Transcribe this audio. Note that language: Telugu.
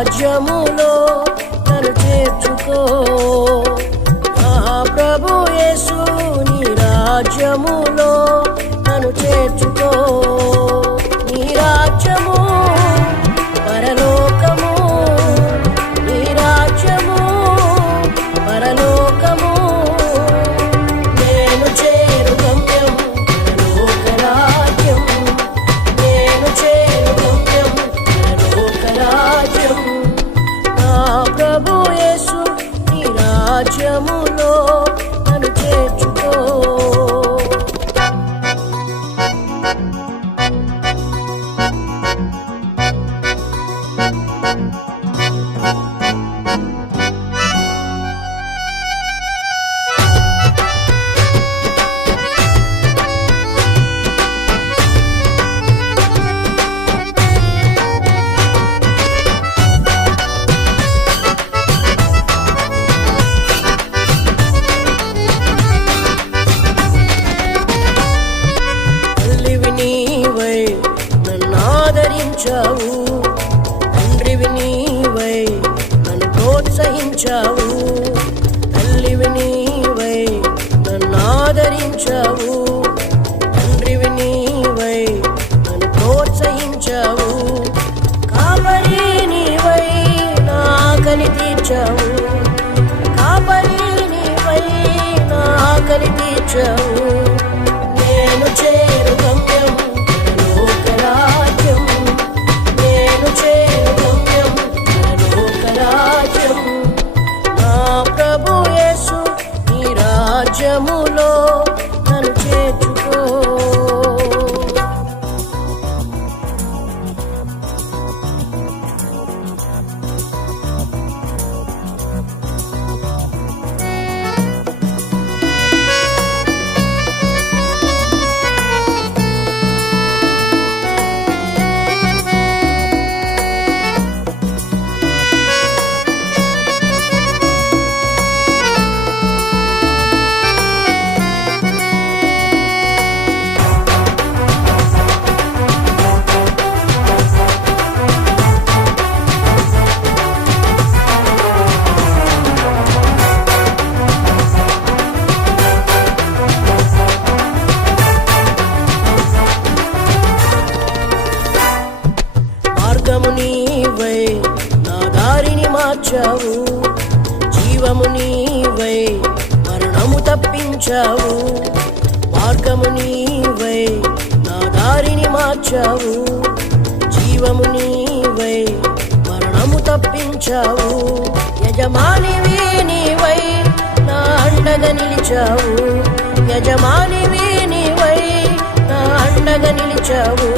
రాజ్యములో నన్ను చేర్చుకో నా ప్రభు యేసు నీ రాజ్యములో నన్ను చేర్చుకో నీ రాజ్యము పరలోకము నీ రాజ్యము పరలోకము నేను చేరు గమ్యం పరలోక రాజ్యం నేను చేరు గమ్యం పరలోక రాజ్యం నా ప్రభు యేసు నీ రాజ్యములో నన్ను చేర్చుకో ఆదరించావు తండ్రివి నీవై నన్ను ప్రోత్సహించావు తల్లివి నీవై నన్ను ఆదరించావు తండ్రివి నీవై నన్ను ప్రోత్సహించావు కాపరి నీవై నా ఆకలి తీర్చావు కాపరి నీవై నా ఆకలి తీర్చావు నేను చేరు గమ్యం రాజ్యములో నన్ను చేర్చుకో మార్గము నీవై నా దారిని మార్చావు జీవము నీవై మరణము తప్పించావు మార్గము నీవై నా దారిని మార్చావు జీవము నీవై మరణము తప్పించావు యజమానివి నీవై నా అండగా నిలిచావు యజమానివి నీవై నా అండగా నిలిచావు